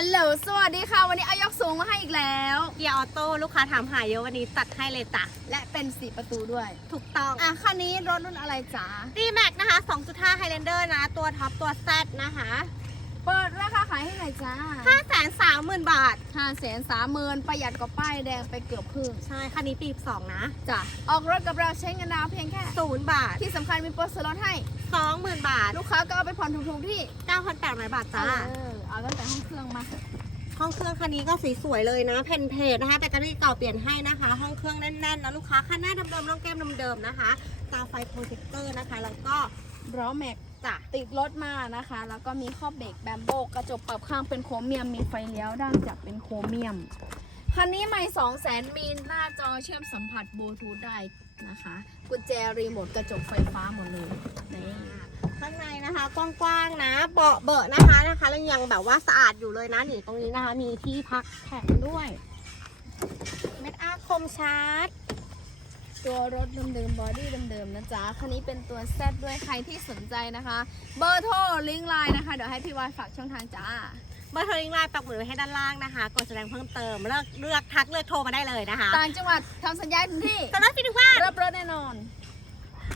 ฮัลโหล สวัสดีค่ะ วันนี้อายกสูงมาให้อีกแล้ว เกียร์ออโต้ลูกค้าถามหาเยอะวันนี้ตัดให้เลยจ้ะ และเป็นสีประตูด้วย ถูกต้อง อะคันนี้รถรุ่นอะไรจ๊ะดีแม็กนะคะ 2.5 Highlander นะ ตัวท็อปตัว Z นะคะเปิดราคาขายให้หน่อยจ้า530,000 บาท ห้าแสนสามหมื่นประหยัดกว่าป้ายแดงไปเกือบครึ่งใช่ คันนี้ปี 2 นะ จ้ะ ออกรถกับเราใช้เงินดาวน์เพียงแค่ 0 บาท ที่สำคัญมีโปรสล็อตให้ 20,000 บาท ลูกค้าก็เอาไปผ่อนถูกๆที่ 9,800 บาทจ้า เออ เอาตั้งแต่ห้องเครื่องมา ห้องเครื่องคันนี้ก็สีสวยเลยนะเพนเพจนะคะแต่กระดิ่เก่าเปลี่ยนให้นะคะ ห้องเครื่องแน่นๆนะลูกค้าคันหน้าเดิมๆร่องแก้มเดิมๆนะคะตาไฟโปรเจคเตอร์นะคะ แล้วก็ล้อแม็กจ้ะติดรถมานะคะ แล้วก็มีข้อบเบรกแบมโบกระจกปรับข้างเป็นโครเมียม มีไฟเลี้ยวด้านจับเป็นโครเมียม คันนี้ไม่2 0 0 0 0 0มีหน้าจอเชื่อมสัมผัสบลูทูธได้นะคะ กุญแจรีโมทกระจกไฟฟ้าหมดเลยนี่ ข้างในนะคะ กว้างๆนะ เบาะเบอะนะคะนะคะแล้วยังแบบว่าสะอาดอยู่เลยนะนี่ตรงนี้นะคะ มีที่พักแขนด้วยเม็ดอาคมชาร์จตัวรถเดิมๆบอดี้เดิมๆนะจ๊ะ คันนี้เป็นตัวแซดด้วยใครที่สนใจนะคะ เบอร์โทรลิงก์ไลน์นะคะ เดี๋ยวให้พี่วายฝากช่องทางจ้า เบอร์โทรลิงก์ไลน์ปักหมุดไว้ให้ด้านล่างนะคะ กดแสดงเพิ่มเติม เลือกเลือกทักเลือกโทรมาได้เลยนะคะ ต่างจังหวัดทำสัญญาถึงที่สำหรับพี่ทุกท่า